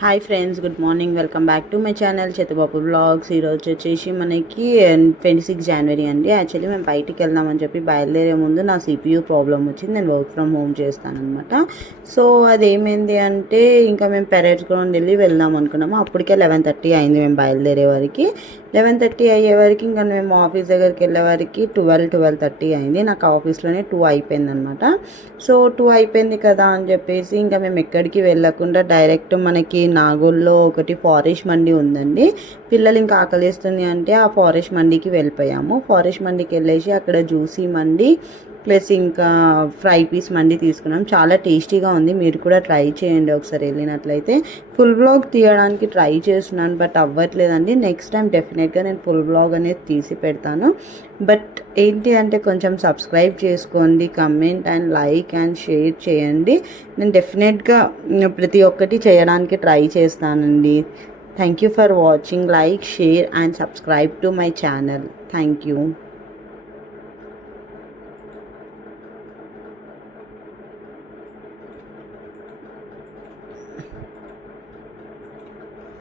Hi friends, good morning. Welcome back to my channel Chethubabu blogs. ఈరోజు వచ్చేసి మనకి 26 జనవరి అండి. యాక్చువల్లీ మేము బయటికి వెళ్దామని చెప్పి బయలుదేరే ముందు నా CPU ప్రాబ్లం వచ్చింది. నేను వర్క్ ఫ్రమ్ హోమ్ చేస్తానమాట. సో అదేమైంది అంటే ఇంకా మేము పెరేడ్స్ గ్రౌండ్ వెళ్దాం అనుకున్నాము. అప్పటికే 11:30 అయింది మేము బయలుదేరే వరకు. 11:30 అయ్యే వరకు ఇంకా మేము ఆఫీస్ దగ్గరికి వెళ్ళే వరకు 12:30 అయింది. నాకు ఆఫీస్లోనే 2 అయిపోయింది అనమాట. సో 2 అయిపోయింది కదా అని చెప్పేసి ఇంకా మేము ఎక్కడికి వెళ్ళకుండా డైరెక్ట్ మనకి నాగోల్లో ఒకటి ఫారెస్ట్ మండి ఉందండి. పిల్లలు ఇంకా ఆకలిస్తుంది అంటే ఆ ఫారెస్ట్ మండికి వెళ్ళిపోయాము. ఫారెస్ట్ మండికి వెళ్ళేసి అక్కడ జ్యూసీ మండి ప్లస్ ఇంకా ఫ్రై పీస్ మండి తీసుకున్నాం. చాలా టేస్టీగా ఉంది. మీరు కూడా ట్రై చేయండి ఒకసారి వెళ్ళినట్లయితే. ఫుల్ బ్లాగ్ తీయడానికి ట్రై చేస్తున్నాను బట్ అవ్వట్లేదండి. నెక్స్ట్ టైం డెఫినెట్గా నేను ఫుల్ బ్లాగ్ అనేది తీసి పెడతాను. బట్ ఏంటి అంటే కొంచెం సబ్స్క్రైబ్ చేసుకోండి, comment and like and share చేయండి. నేను డెఫినెట్గా ప్రతి ఒక్కటి చేయడానికి ట్రై చేస్తానండి. Thank you for watching. Like, share and subscribe to my channel. Thank you.